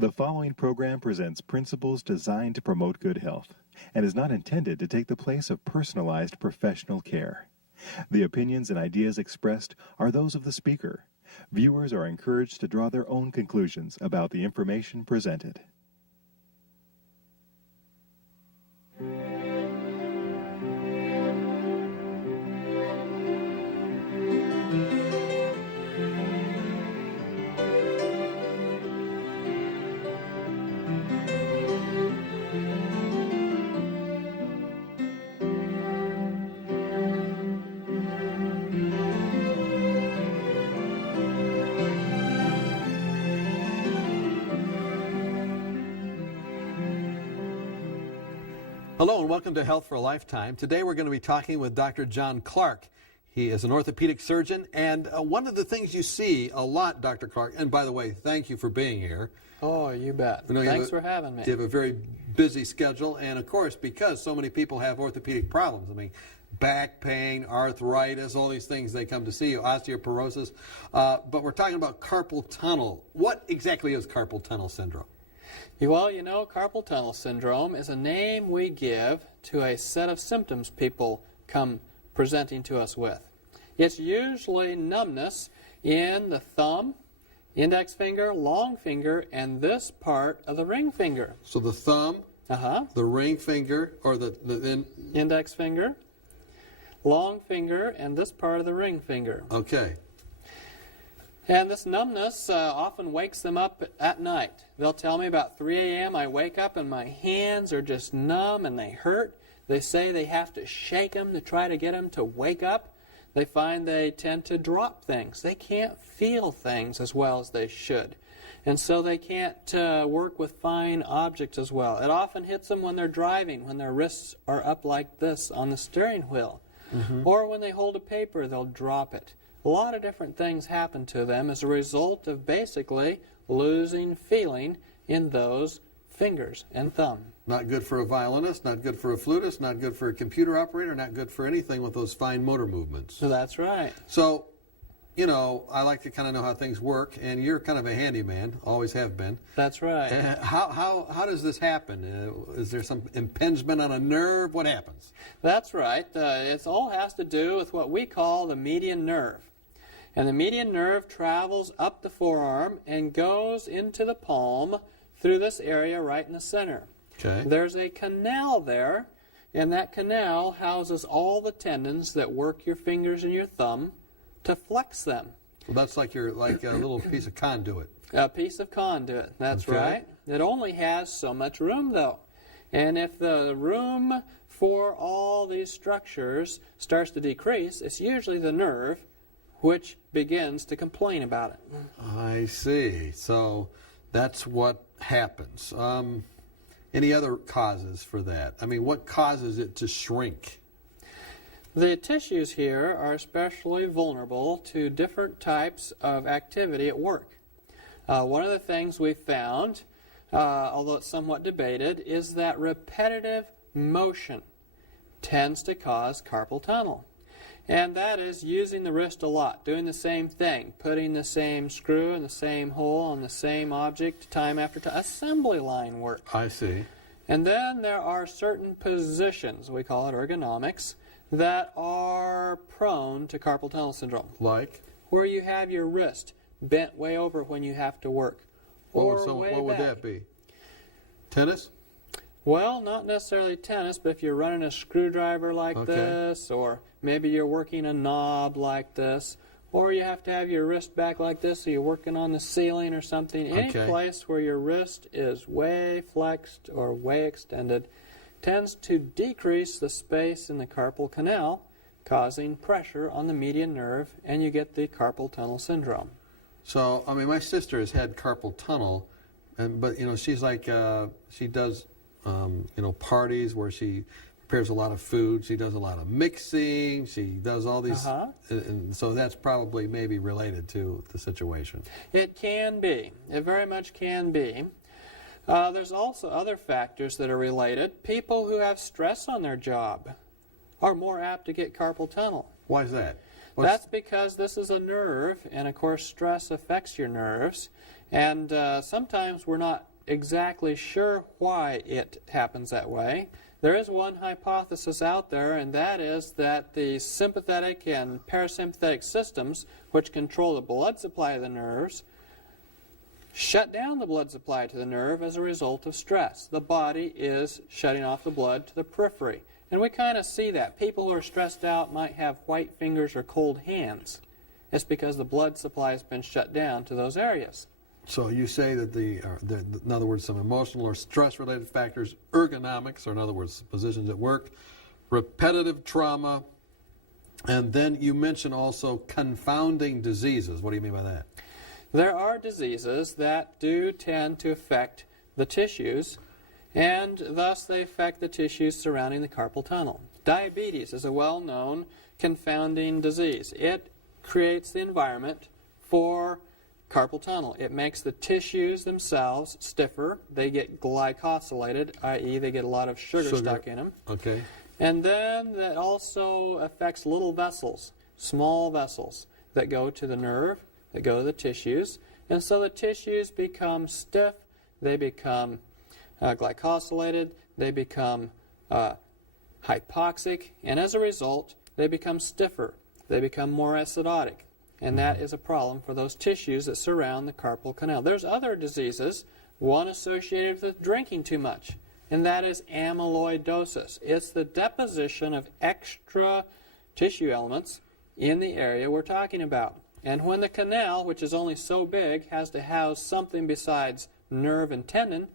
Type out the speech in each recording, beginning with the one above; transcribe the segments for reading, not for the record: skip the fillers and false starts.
The following program presents principles designed to promote good health and is not intended to take the place of personalized professional care. The opinions and ideas expressed are those of the speaker. Viewers are encouraged to draw their own conclusions about the information presented. Hello and welcome to Health for a Lifetime. Today we're going to be talking with Dr. John Clark. He is an orthopedic surgeon, and one of the things you see a lot, Dr. Clark, and by the way, thank you for being here. Oh, you bet. Thanks for having me. You have a very busy schedule, and of course, because so many people have orthopedic problems, I mean, back pain, arthritis, all these things, they come to see you, osteoporosis, but we're talking about carpal tunnel. What exactly is carpal tunnel syndrome? Well, you know, carpal tunnel syndrome is a name we give to a set of symptoms people come presenting to us with. It's usually numbness in the thumb, index finger, long finger, and this part of the ring finger. So the thumb, the ring finger, or the index finger, long finger, and this part of the ring finger. Okay. And this numbness often wakes them up at night. They'll tell me about 3 a.m. I wake up and my hands are just numb and they hurt. They say they have to shake them to try to get them to wake up. They find they tend to drop things. They can't feel things as well as they should. And so they can't work with fine objects as well. It often hits them when they're driving, when their wrists are up like this on the steering wheel. Or when they hold a paper, they'll drop it. A lot of different things happen to them as a result of basically losing feeling in those fingers and thumb. Not good for a violinist, not good for a flutist, not good for a computer operator, not good for anything with those fine motor movements. So that's right. So, you know, I like to kind of know how things work, and you're kind of a handyman, always have been. That's right. How does this happen? Is there some impingement on a nerve? What happens? That's right. It all has to do with what we call the median nerve. And the median nerve travels up the forearm and goes into the palm through this area right in the center. Okay. There's a canal there, and that canal houses all the tendons that work your fingers and your thumb to flex them. Well, that's like a little piece of conduit. A piece of conduit, that's Okay. right. It only has so much room, though. And if the room for all these structures starts to decrease, it's usually the nerve which begins to complain about it. I see. So that's what happens. Any other causes for that? I mean, what causes it to shrink? The tissues here are especially vulnerable to different types of activity at work. One of the things we found, although it's somewhat debated, is that repetitive motion tends to cause carpal tunnel. And that is using the wrist a lot, doing the same thing, putting the same screw in the same hole on the same object time after time, assembly line work. I see. And then there are certain positions, we call it ergonomics, that are prone to carpal tunnel syndrome. Like? Where you have your wrist bent way over when you have to work. What would that be? Tennis? Well, not necessarily tennis, but if you're running a screwdriver like this, or maybe you're working a knob like this, or you have to have your wrist back like this, so you're working on the ceiling or something. Any place where your wrist is way flexed or way extended tends to decrease the space in the carpal canal, causing pressure on the median nerve, and you get the carpal tunnel syndrome. So, I mean, my sister has had carpal tunnel, but, you know, she's like, she does, you know, parties where she prepares a lot of food. She does a lot of mixing. She does all these, and so that's probably maybe related to the situation. It can be. It very much can be. There's also other factors that are related. People who have stress on their job are more apt to get carpal tunnel. Why is that? That's because this is a nerve, and of course stress affects your nerves, and sometimes we're not exactly sure why it happens that way. There is one hypothesis out there, and that is that the sympathetic and parasympathetic systems, which control the blood supply of the nerves, shut down the blood supply to the nerve as a result of stress. The body is shutting off the blood to the periphery. And we kind of see that. People who are stressed out might have white fingers or cold hands. It's because the blood supply has been shut down to those areas. So you say that in other words, some emotional or stress-related factors, ergonomics, or in other words, positions at work, repetitive trauma, and then you mention also confounding diseases. What do you mean by that? There are diseases that do tend to affect the tissues, and thus they affect the tissues surrounding the carpal tunnel. Diabetes is a well-known confounding disease. It creates the environment for carpal tunnel. It makes the tissues themselves stiffer. They get glycosylated, i.e. they get a lot of sugar stuck in them. Okay. And then that also affects little vessels, small vessels that go to the nerve, that go to the tissues. And so the tissues become stiff, they become glycosylated, they become hypoxic, and as a result, they become stiffer. They become more acidotic. And that is a problem for those tissues that surround the carpal canal. There's other diseases, one associated with drinking too much, and that is amyloidosis. It's the deposition of extra tissue elements in the area we're talking about. And when the canal, which is only so big, has to house something besides nerve and tendon,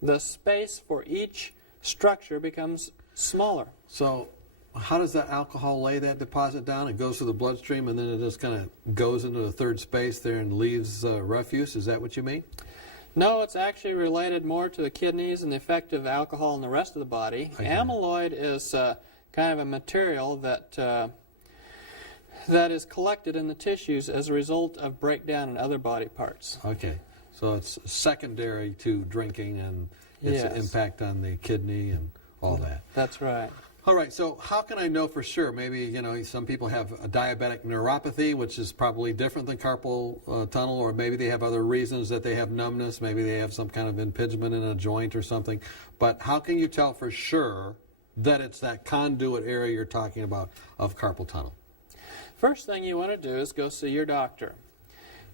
the space for each structure becomes smaller. So how does that alcohol lay that deposit down? It goes through the bloodstream and then it just kind of goes into the third space there and leaves refuse? Is that what you mean? No, it's actually related more to the kidneys and the effect of alcohol in the rest of the body. Amyloid is kind of a material that is collected in the tissues as a result of breakdown in other body parts. Okay. So it's secondary to drinking and its impact on the kidney and all that. That's right. All right, so how can I know for sure? Maybe, some people have a diabetic neuropathy, which is probably different than carpal tunnel, or maybe they have other reasons that they have numbness. Maybe they have some kind of impingement in a joint or something. But how can you tell for sure that it's that conduit area you're talking about of carpal tunnel? First thing you want to do is go see your doctor.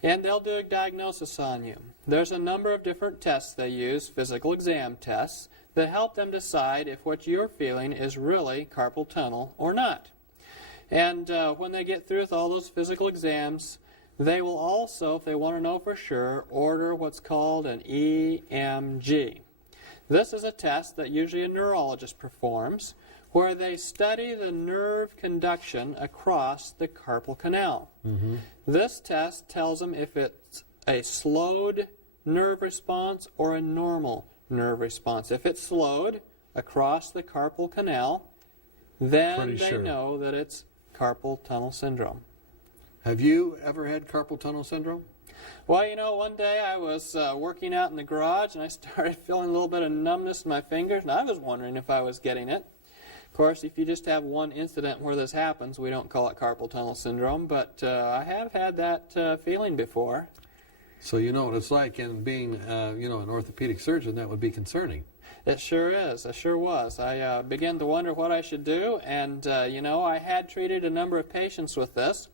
And they'll do a diagnosis on you. There's a number of different tests they use, physical exam tests, that help them decide if what you're feeling is really carpal tunnel or not. And when they get through with all those physical exams, they will also, if they want to know for sure, order what's called an EMG. This is a test that usually a neurologist performs, where they study the nerve conduction across the carpal canal. Mm-hmm. This test tells them if it's a slowed nerve response or a normal nerve response. If it's slowed across the carpal canal, then they know that it's carpal tunnel syndrome. Have you ever had carpal tunnel syndrome? Well, one day I was working out in the garage and I started feeling a little bit of numbness in my fingers, and I was wondering if I was getting it. Of course, if you just have one incident where this happens, we don't call it carpal tunnel syndrome, but I have had that feeling before. So you know what it's like, and being, an orthopedic surgeon, that would be concerning. It sure is. It sure was. I began to wonder what I should do, and, I had treated a number of patients with this.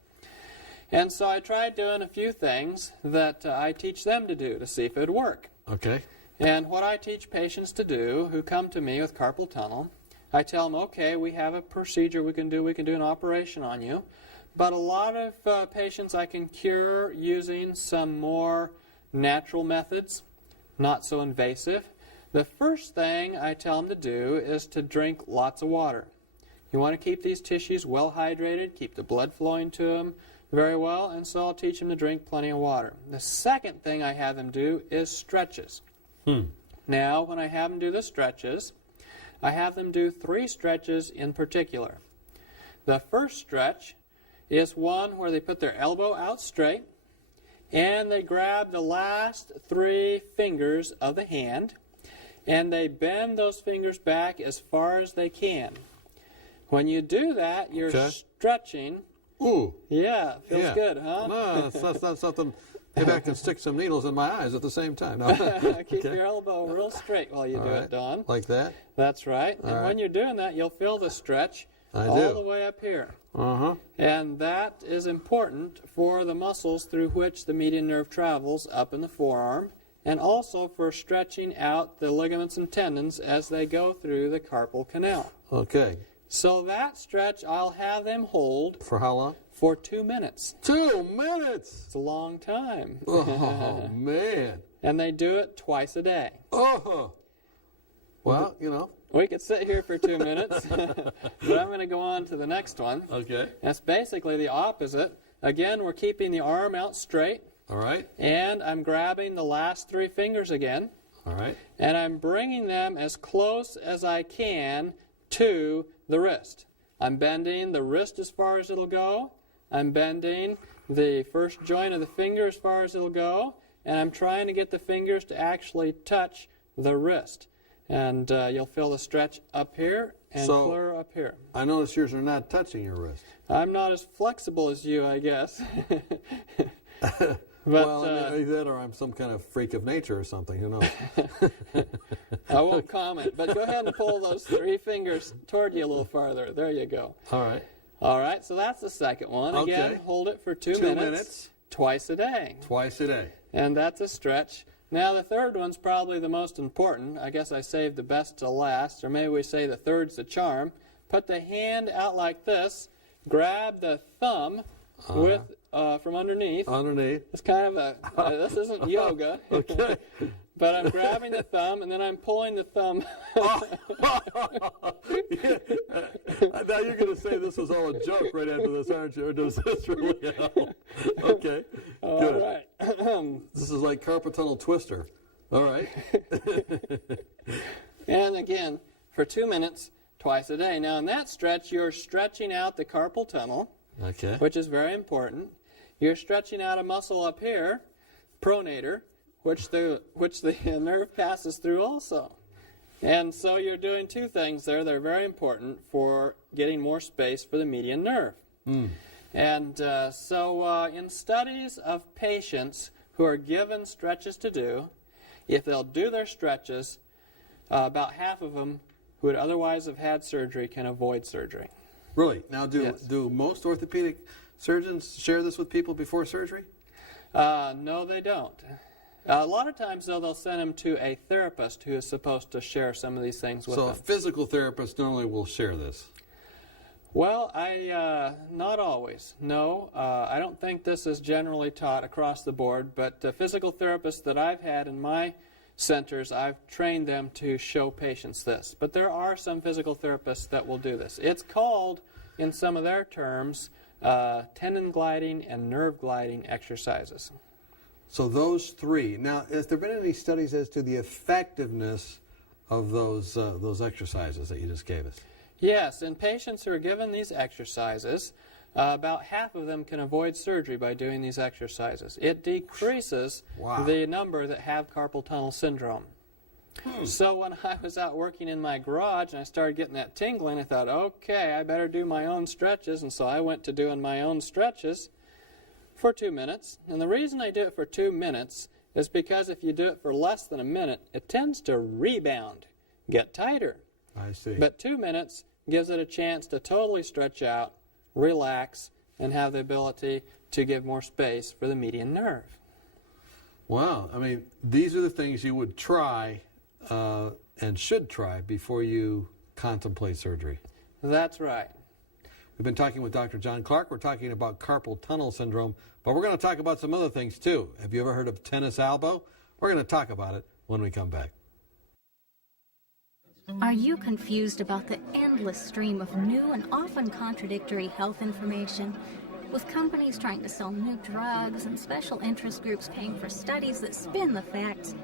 And so I tried doing a few things that I teach them to do to see if it would work. Okay. And what I teach patients to do who come to me with carpal tunnel, I tell them, okay, we have a procedure we can do an operation on you. But a lot of patients I can cure using some more natural methods, not so invasive. The first thing I tell them to do is to drink lots of water. You want to keep these tissues well hydrated, keep the blood flowing to them very well, and so I'll teach them to drink plenty of water. The second thing I have them do is stretches. Now, when I have them do the stretches, I have them do 3 stretches in particular. The first stretch is one where they put their elbow out straight and they grab the last 3 fingers of the hand and they bend those fingers back as far as they can. When you do that, you're stretching. Ooh. Yeah, feels good, huh? No, that's not something Maybe I can stick some needles in my eyes at the same time. No. Keep your elbow real straight while you do it, Don. Like that? That's right. And when you're doing that, you'll feel the stretch all the way up here. And that is important for the muscles through which the median nerve travels up in the forearm, and also for stretching out the ligaments and tendons as they go through the carpal canal. Okay. So that stretch, I'll have them hold. For how long? For 2 minutes. 2 minutes? It's a long time. Oh, man. And they do it twice a day. Oh. Well, you know. We could sit here for 2 minutes, but I'm going to go on to the next one. Okay. That's basically the opposite. Again, we're keeping the arm out straight. All right. And I'm grabbing the last 3 fingers again. All right. And I'm bringing them as close as I can to the wrist. I'm bending the wrist as far as it'll go. I'm bending the first joint of the finger as far as it'll go. And I'm trying to get the fingers to actually touch the wrist. And you'll feel the stretch up here and clear up here. I notice yours are not touching your wrist. I'm not as flexible as you, I guess. But, well, either that or I'm some kind of freak of nature or something. Who knows? I won't comment. But go ahead and pull those 3 fingers toward you a little farther. There you go. All right. All right, so that's the second one. Okay. Again, hold it for 2 minutes. 2 minutes. Twice a day. Twice a day. And that's a stretch. Now, the third one's probably the most important. I guess I saved the best to last, or maybe we say the third's the charm. Put the hand out like this. Grab the thumb with from underneath. Underneath. It's kind of this isn't yoga. Okay. But I'm grabbing the thumb, and then I'm pulling the thumb. Now you're going to say this was all a joke right after this, aren't you? Or does this really help? Okay. All Good. right. This is like carpal tunnel twister. All right. And again, for 2 minutes, twice a day. Now, in that stretch, you're stretching out the carpal tunnel, Okay. which is very important. You're stretching out a muscle up here, pronator, which the nerve passes through also. And so you're doing 2 things there that are very important for getting more space for the median nerve. And so in studies of patients who are given stretches to do, if they'll do their stretches, about half of them who would otherwise have had surgery can avoid surgery. Really? Now, Yes. do most orthopedic surgeons share this with people before surgery? No, they don't. A lot of times, though, they'll send them to a therapist who is supposed to share some of these things with So them. a physical therapist normally will share this. Well, not always. No, I don't think this is generally taught across the board, but physical therapists that I've had in my centers, I've trained them to show patients this. But there are some physical therapists that will do this. It's called, in some of their terms, tendon gliding and nerve gliding exercises. So those 3. Now, has there been any studies as to the effectiveness of those exercises that you just gave us? Yes, in patients who are given these exercises, about half of them can avoid surgery by doing these exercises. It decreases the number that have carpal tunnel syndrome. So when I was out working in my garage and I started getting that tingling, I thought, okay, I better do my own stretches. And so I went to doing my own stretches for 2 minutes. And the reason I do it for 2 minutes is because if you do it for less than a minute, it tends to rebound, get tighter. I see. But 2 minutes gives it a chance to totally stretch out, relax, and have the ability to give more space for the median nerve. Wow. I mean, these are the things you would try and should try before you contemplate surgery. That's right. We've been talking with Dr. John Clark. We're talking about carpal tunnel syndrome, but we're going to talk about some other things too. Have you ever heard of tennis elbow? We're going to talk about it when we come back. Are you confused about the endless stream of new and often contradictory health information? With companies trying to sell new drugs and special interest groups paying for studies that spin the facts,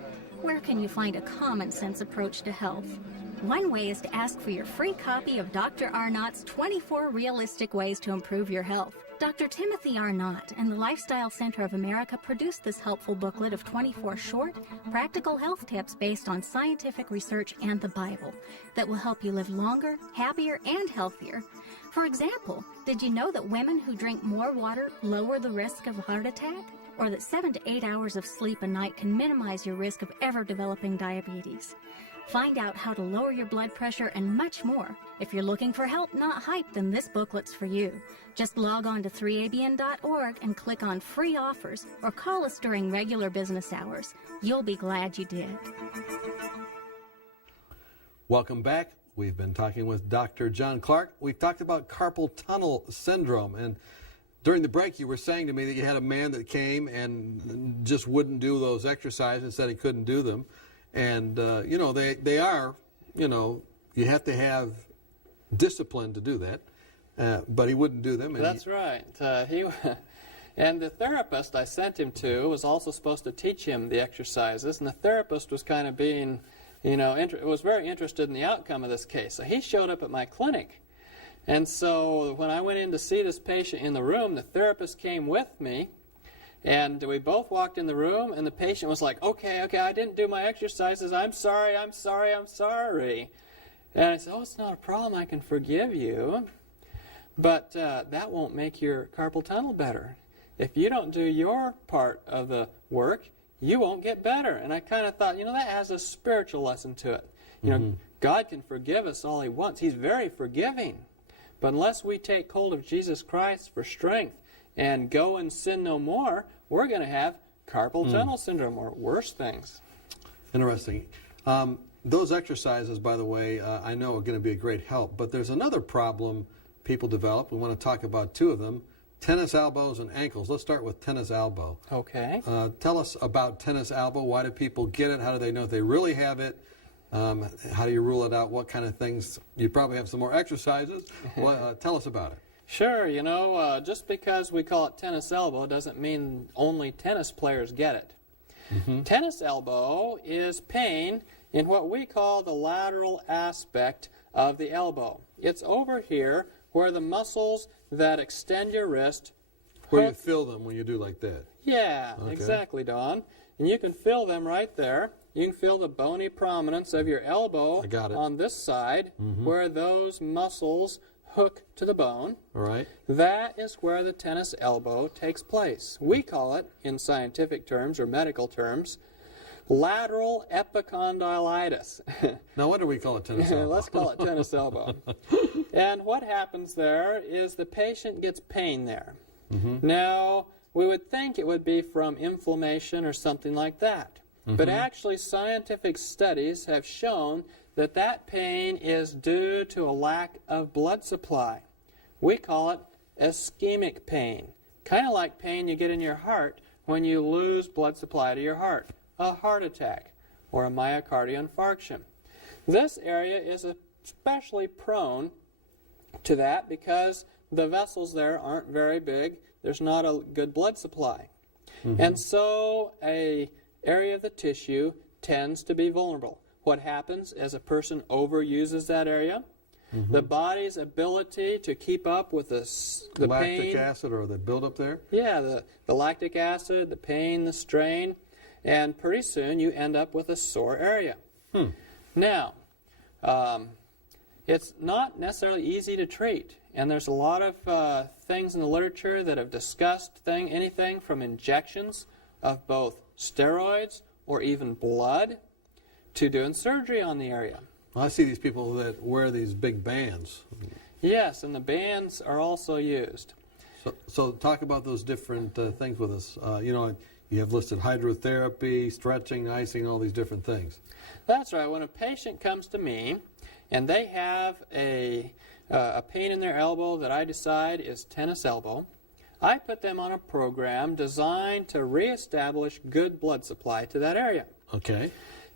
where can you find a common-sense approach to health? One way is to ask for your free copy of Dr. Arnott's 24 Realistic Ways to Improve Your Health. Dr. Timothy Arnott and the Lifestyle Center of America produced this helpful booklet of 24 short, practical health tips based on scientific research and the Bible that will help you live longer, happier, and healthier. For example, did you know that women who drink more water lower the risk of a heart attack? or that 7 to 8 hours of sleep a night can minimize your risk of ever developing diabetes. Find out how to lower your blood pressure and much more. If you're looking for help, not hype, then this booklet's for you. Just log on to 3abn.org and click on free offers or call us during regular business hours. You'll be glad you did. Welcome back. We've been talking with Dr. John Clark. We've talked about carpal tunnel syndrome, and during the break you were saying to me that you had a man that came and just wouldn't do those exercises, said he couldn't do them. And, they are, you have to have discipline to do that, but he wouldn't do them. And That's right. And the therapist I sent him to was also supposed to teach him the exercises, and the therapist was kind of being, was very interested in the outcome of this case. So he showed up at my clinic. And so when I went in to see this patient in the room, the therapist came with me. And we both walked in the room, and the patient was like, okay, I didn't do my exercises. I'm sorry. And I said, oh, it's not a problem. I can forgive you. But that won't make your carpal tunnel better. If you don't do your part of the work, you won't get better. And I kind of thought, that has a spiritual lesson to it. God can forgive us all he wants. He's very forgiving. But unless we take hold of Jesus Christ for strength and go and sin no more, we're going to have carpal tunnel syndrome or worse things. Interesting. Those exercises, by the way, I know are going to be a great help, but there's another problem people develop. We want to talk about two of them, tennis elbows and ankles. Let's start with tennis elbow. Okay. Tell us about tennis elbow. Why do people get it? How do they know if they really have it? How do you rule it out? What kind of things? You probably have some more exercises. Tell us about it. Sure, just because we call it tennis elbow doesn't mean only tennis players get it. Tennis elbow is pain in what we call the lateral aspect of the elbow. It's over here where the muscles that extend your wrist where you feel them when you do like that. Yeah, okay. Exactly, Don. And you can feel them right there. You can feel the bony prominence of your elbow on this side where those muscles hook to the bone. All right. That is where the tennis elbow takes place. We call it, in scientific terms or medical terms, lateral epicondylitis. Now, what do we call it, tennis elbow? Let's call it tennis elbow. And what happens there is the patient gets pain there. Now, we would think it would be from inflammation or something like that. But actually, scientific studies have shown that that pain is due to a lack of blood supply. We call it ischemic pain, kind of like pain you get in your heart when you lose blood supply to your heart, a heart attack, or a myocardial infarction. This area is especially prone to that because the vessels there aren't very big. There's not a good blood supply. And so a area of the tissue tends to be vulnerable. What happens as a person overuses that area, the body's ability to keep up with the lactic pain, acid or the buildup there? Yeah, the lactic acid, the pain, the strain, and pretty soon you end up with a sore area. Now, it's not necessarily easy to treat, and there's a lot of things in the literature that have discussed anything from injections of both steroids or even blood to doing surgery on the area. Well, I see these people that wear these big bands. Yes, and the bands are also used. So talk about those different things with us. You have listed hydrotherapy, stretching, icing, all these different things. That's right. When a patient comes to me and they have a pain in their elbow that I decide is tennis elbow, I put them on a program designed to reestablish good blood supply to that area. Okay.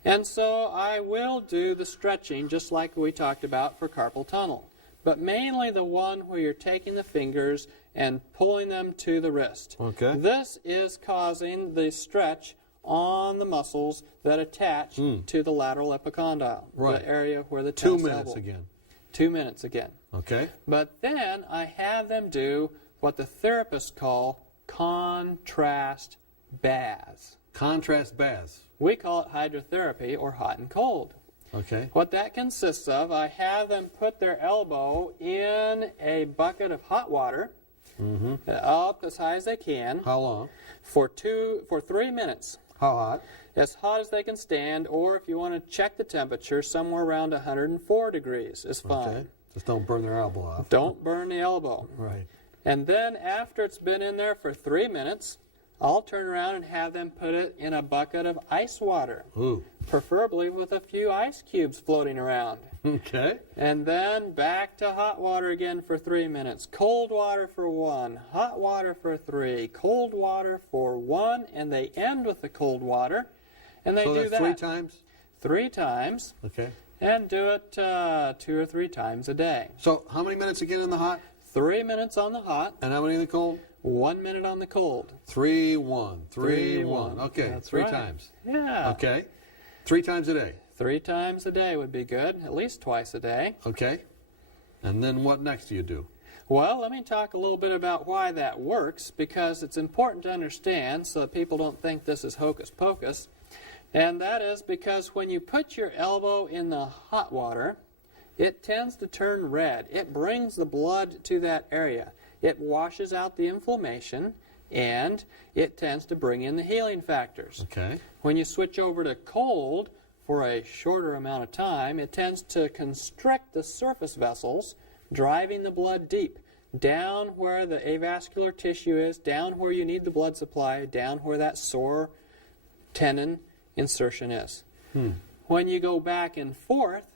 And so I will do the stretching just like we talked about for carpal tunnel, but mainly the one where you're taking the fingers and pulling them to the wrist. Okay. This is causing the stretch on the muscles that attach to the lateral epicondyle, the area where the tennis 2 minutes elbow. again. 2 minutes again. Okay. But then I have them do what the therapists call contrast baths. Contrast baths. We call it hydrotherapy or hot and cold. Okay. What that consists of, I have them put their elbow in a bucket of hot water up as high as they can. How long? for 3 minutes. How hot? As hot as they can stand, or if you want to check the temperature, somewhere around 104 degrees is fine. Okay. Just don't burn their elbow off. Don't burn the elbow. Right. And then after it's been in there for 3 minutes, I'll turn around and have them put it in a bucket of ice water, Ooh. preferably with a few ice cubes floating around. Okay. And then back to hot water again for 3 minutes. Cold water for 1, hot water for 3, cold water for 1, and they end with the cold water. And they So do that's that 3 times? 3 times, Okay. and do it 2 or 3 times a day. So how many minutes again in the hot? 3 minutes on the hot, And how many in the cold? 1 minute on the cold. 3, 1. 3, 1. 1. Okay. That's 3 right. times. Yeah. Okay. 3 times a day. 3 times a day would be good, at least twice a day. Okay. And then what next do you do? Well, let me talk a little bit about why that works, because it's important to understand so that people don't think this is hocus pocus. And that is because when you put your elbow in the hot water, it tends to turn red. It brings the blood to that area. It washes out the inflammation, and it tends to bring in the healing factors. Okay. When you switch over to cold for a shorter amount of time, it tends to constrict the surface vessels, driving the blood deep, down where the avascular tissue is, down where you need the blood supply, down where that sore tendon insertion is. When you go back and forth,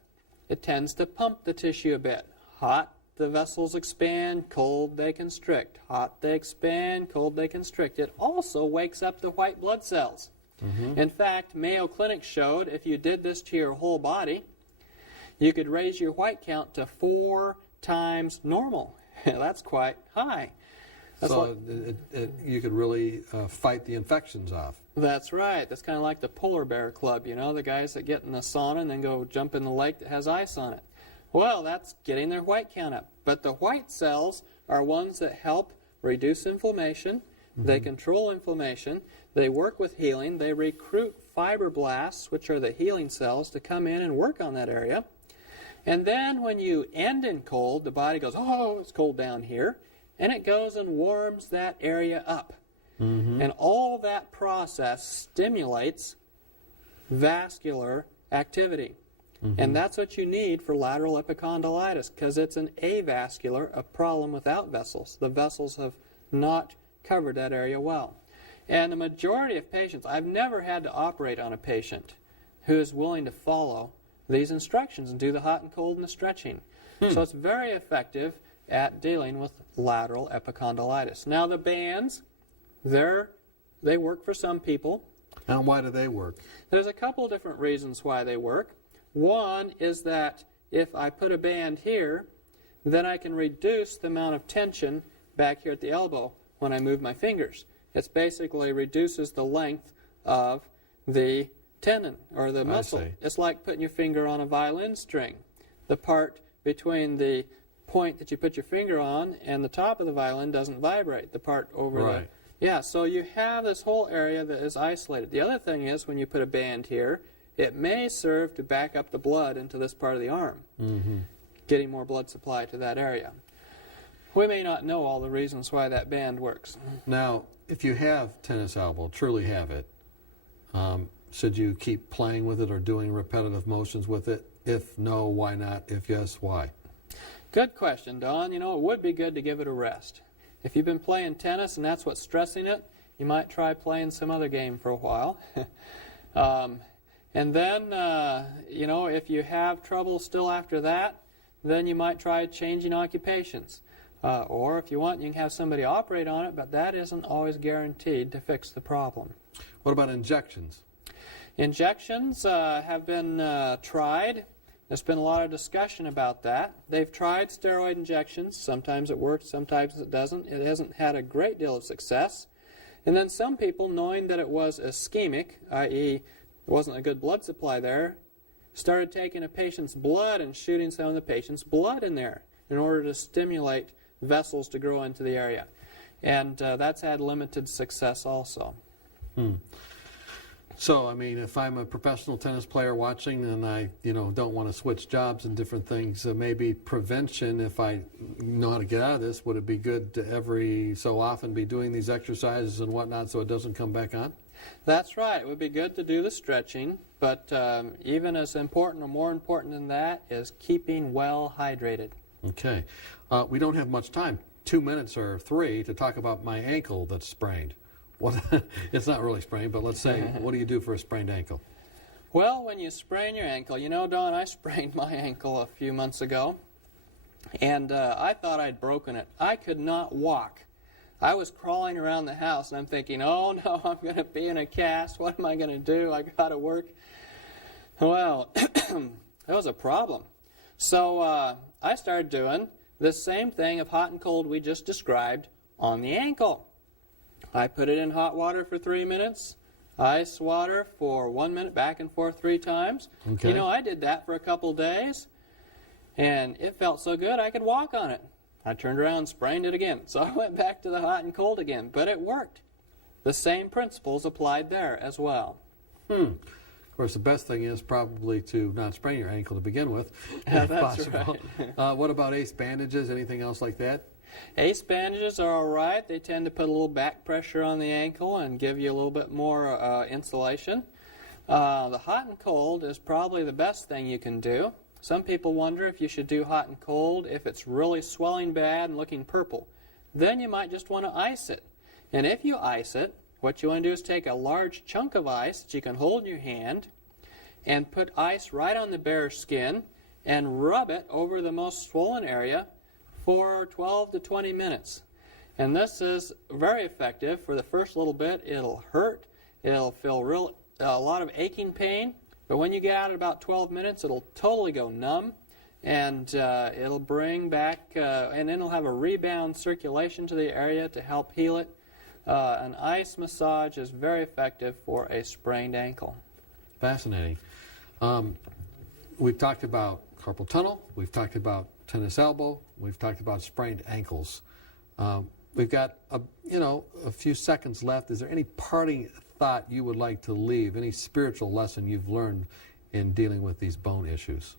it tends to pump the tissue a bit. Hot, the vessels expand, cold, they constrict. Hot, they expand, cold, they constrict. It also wakes up the white blood cells. In fact, Mayo Clinic showed if you did this to your whole body, you could raise your white count to 4 times normal. That's quite high. So you could really fight the infections off. That's right. That's kind of like the polar bear club, you know, the guys that get in the sauna and then go jump in the lake that has ice on it. Well, that's getting their white count up. But the white cells are ones that help reduce inflammation. They control inflammation. They work with healing. They recruit fibroblasts, which are the healing cells, to come in and work on that area. And then when you end in cold, the body goes, oh, it's cold down here. And it goes and warms that area up. And all that process stimulates vascular activity. And that's what you need for lateral epicondylitis, because it's an avascular, a problem without vessels. The vessels have not covered that area well. And the majority of patients, I've never had to operate on a patient who is willing to follow these instructions and do the hot and cold and the stretching. So it's very effective at dealing with lateral epicondylitis. Now the bands, they work for some people. And why do they work? There's a couple different reasons why they work. One is that if I put a band here, then I can reduce the amount of tension back here at the elbow when I move my fingers. It basically reduces the length of the tendon or the muscle. see. It's like putting your finger on a violin string. The part between the point that you put your finger on and the top of the violin doesn't vibrate. The part over Right. Yeah, so you have this whole area that is isolated. The other thing is when you put a band here, it may serve to back up the blood into this part of the arm, getting more blood supply to that area. We may not know all the reasons why that band works. Now, if you have tennis elbow, truly have it, should you keep playing with it or doing repetitive motions with it? If no, why not? If yes, why? Good question, Don. You know, it would be good to give it a rest. If you've been playing tennis and that's what's stressing it, you might try playing some other game for a while. And then, you know, if you have trouble still after that, then you might try changing occupations. Or if you want, you can have somebody operate on it, but that isn't always guaranteed to fix the problem. What about injections? Injections have been tried. There's been a lot of discussion about that. They've tried steroid injections. Sometimes it works, sometimes it doesn't. It hasn't had a great deal of success. And then some people, knowing that it was ischemic, i.e., there wasn't a good blood supply there, started taking a patient's blood and shooting some of the patient's blood in there in order to stimulate vessels to grow into the area. And that's had limited success also. So, I mean, if I'm a professional tennis player watching and I, don't want to switch jobs and different things, maybe prevention, if I know how to get out of this, would it be good to every so often be doing these exercises and whatnot so it doesn't come back on? That's right. It would be good to do the stretching, but even as important or more important than that is keeping well hydrated. Okay. We don't have much time, 2 minutes or 3, to talk about my ankle that's sprained. What, it's not really sprained, but let's say, what do you do for a sprained ankle? Well, when you sprain your ankle, Don, I sprained my ankle a few months ago, and I thought I'd broken it. I could not walk. I was crawling around the house, and I'm thinking, oh no, I'm going to be in a cast. What am I going to do? I got to work. Well, that was a problem. So I started doing the same thing of hot and cold we just described on the ankle. I put it in hot water for 3 minutes, ice water for 1 minute, back and forth 3 times. Okay. I did that for a couple days, and it felt so good I could walk on it. I turned around and sprained it again. So I went back to the hot and cold again, but it worked. The same principles applied there as well. Of course, the best thing is probably to not sprain your ankle to begin with, if That's possible. right. What about ACE bandages? Anything else like that? ACE bandages are all right. They tend to put a little back pressure on the ankle and give you a little bit more insulation. The hot and cold is probably the best thing you can do. Some people wonder if you should do hot and cold if it's really swelling bad and looking purple. Then you might just want to ice it. And if you ice it, what you want to do is take a large chunk of ice that you can hold in your hand and put ice right on the bare skin and rub it over the most swollen area for 12 to 20 minutes. And this is very effective. For the first little bit, it'll hurt. It'll feel a lot of aching pain. But when you get out at about 12 minutes, it'll totally go numb. And it'll bring back, and then it'll have a rebound circulation to the area to help heal it. An ice massage is very effective for a sprained ankle. Fascinating. We've talked about carpal tunnel. We've talked about tennis elbow. We've talked about sprained ankles. We've got a few seconds left. Is there any parting thought you would like to leave? Any spiritual lesson you've learned in dealing with these bone issues?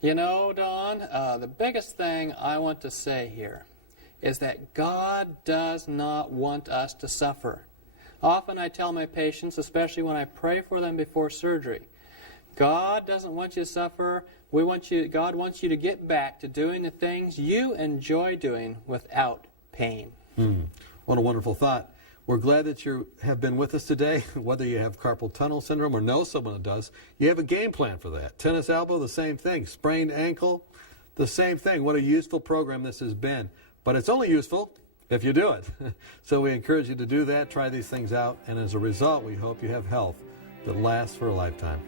Don, the biggest thing I want to say here is that God does not want us to suffer. Often I tell my patients, especially when I pray for them before surgery, God doesn't want you to suffer. God wants you to get back to doing the things you enjoy doing without pain. What a wonderful thought. We're glad that you have been with us today. Whether you have carpal tunnel syndrome or know someone that does, you have a game plan for that. Tennis elbow, the same thing. Sprained ankle, the same thing. What a useful program this has been. But it's only useful if you do it. So we encourage you to do that, try these things out, and as a result, we hope you have health that lasts for a lifetime.